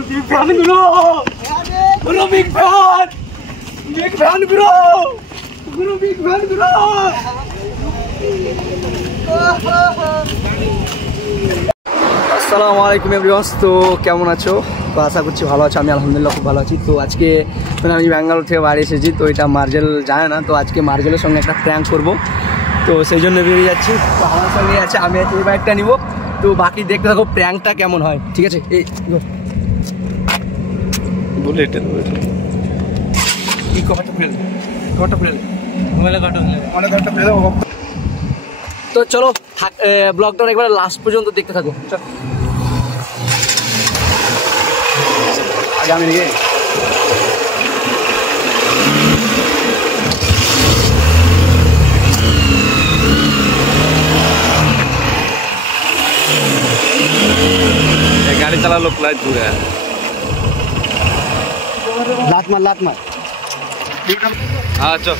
big fan bro. Guru big fan. Big fan bro. Guru big fan bro. আসসালামু আলাইকুম everyone. তো কেমন আছো? তো আশা করছি ভালো আছো। আমি আলহামদুলিল্লাহ খুব ভালো আছি। তো আজকে আমি ব্যাঙ্গালোর থেকে বাড়ি এসেছি। তো এটা মার্জেল জানে না। তো আজকে মার্জেলের সঙ্গে একটা প্র্যাঙ্ক করব। তো সেই জন্য বেরিয়ে যাচ্ছি। তো আমার সঙ্গে আছে, আমি এই বাইকটা নিব। তো বাকি দেখতে থাকো প্র্যাঙ্কটা কেমন হয়, ঠিক আছে? এই বুলেট কি কটা ফেল তো চলো ব্লগটা একবার লাস্ট পর্যন্ত দেখতে থাকো। আগামী দিকে गाड़ी चला लो फ्लाइट पूरा लात मार हाँ चल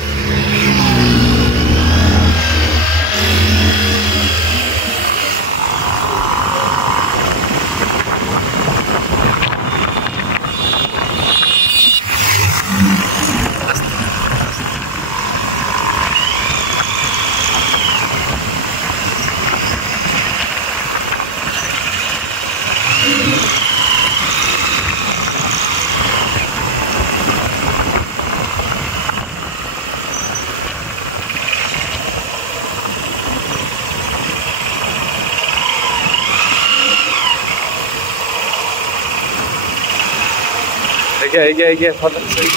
क्या फल सही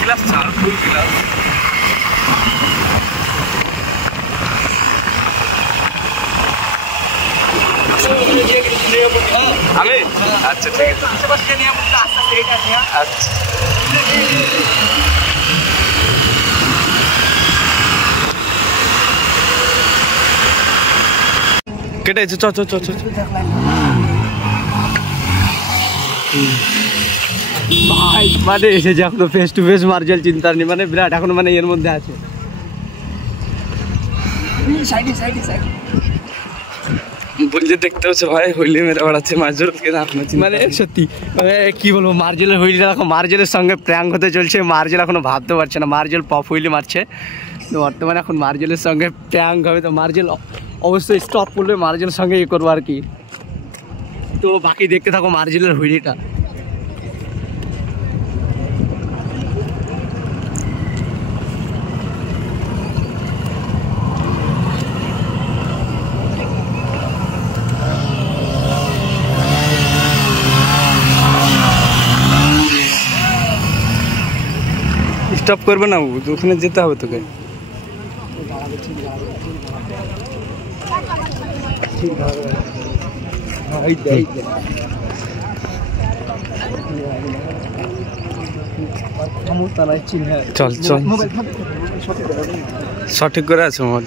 गिलास चार फुल गिलास हमें अच्छा ठीक है अच्छा কেটে চ ভাই মানে এসেছে এখনো ফেস টু ফেস মার্জেল চিন্তার নেই, মানে বিরাট এখনো মানে এর মধ্যে আছে। বলছে দেখতে হচ্ছে ভাই হইলে মেরে বেড়াচ্ছে মার্জেলকে মানে সত্যি মানে কি বলবো, মার্জেলের হইলে দেখো মার্জেলের সঙ্গে প্র্যাঙ্ক হতে চলছে। মার্জেল এখনো ভাবতে পারছে না, মার্জেল পপ হইলে মারছে। তো বর্তমানে এখন মার্জেলের সঙ্গে প্র্যাঙ্ক হবে। তো মার্জেল অবশ্যই স্টপ করবে, মার্জেলের সঙ্গে ইয়ে করবো আর কি। তো বাকি দেখতে থাকো মার্জেলের হুইলিটা। স্টপ করবে না, ওখানে যেতে হবে তোকে। চল চল সঠিক করে আছে মোবাইল।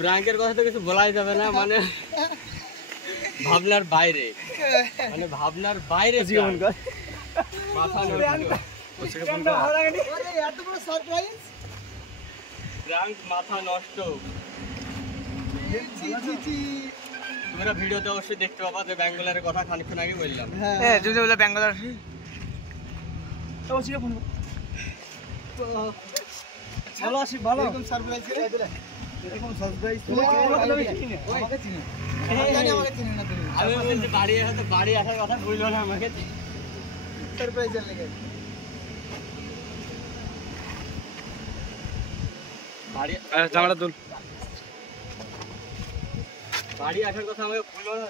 প্র্যাঙ্কের কথা তো কিছু বলাই যাবে না, মানে ভাবনার বাইরে, মানে ভাবনার বাইরে জীবন মাথা মাথা নষ্ট। তোমরা ভিডিওতে অবশ্যই দেখতে পাবা যে ব্যাঙ্গালোরের কথা খানিকক্ষণ আগে বললাম। হ্যাঁ যদি বলে ব্যাঙ্গালোর ভালো আসি ভালো সারপ্রাইজ এরকম সারপ্রাইজ আমি বলছি বাড়ি হয়তো বাড়ি আসার কথা বললো না আমাকে সারপ্রাইজের লেগে বাড়ি জামাটা তুল বাড়ি আসার কথা আমাকে বললো না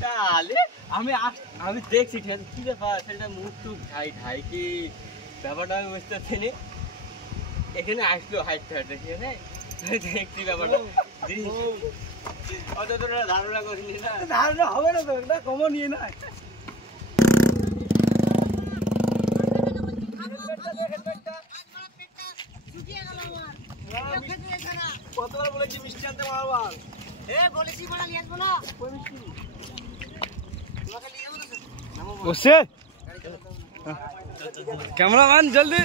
তাহলে আমি দেখছি ঠিক আছে কি ব্যাপার সেটা মুখ টুক ঢাই কি ব্যাপারটা আমি বুঝতে পারছি না এখানে আসলো হাইটটা দেখি না দেখছি ব্যাপারটা অত তোরা ধারণা করিনি না ধারণা হবে না তো এটা কমও নিয়ে না কতবার বলেছি মিষ্টি আনতে বারবার বলেছি বলা নিয়ে আসবো না ক্যামেরাম্যান জলদি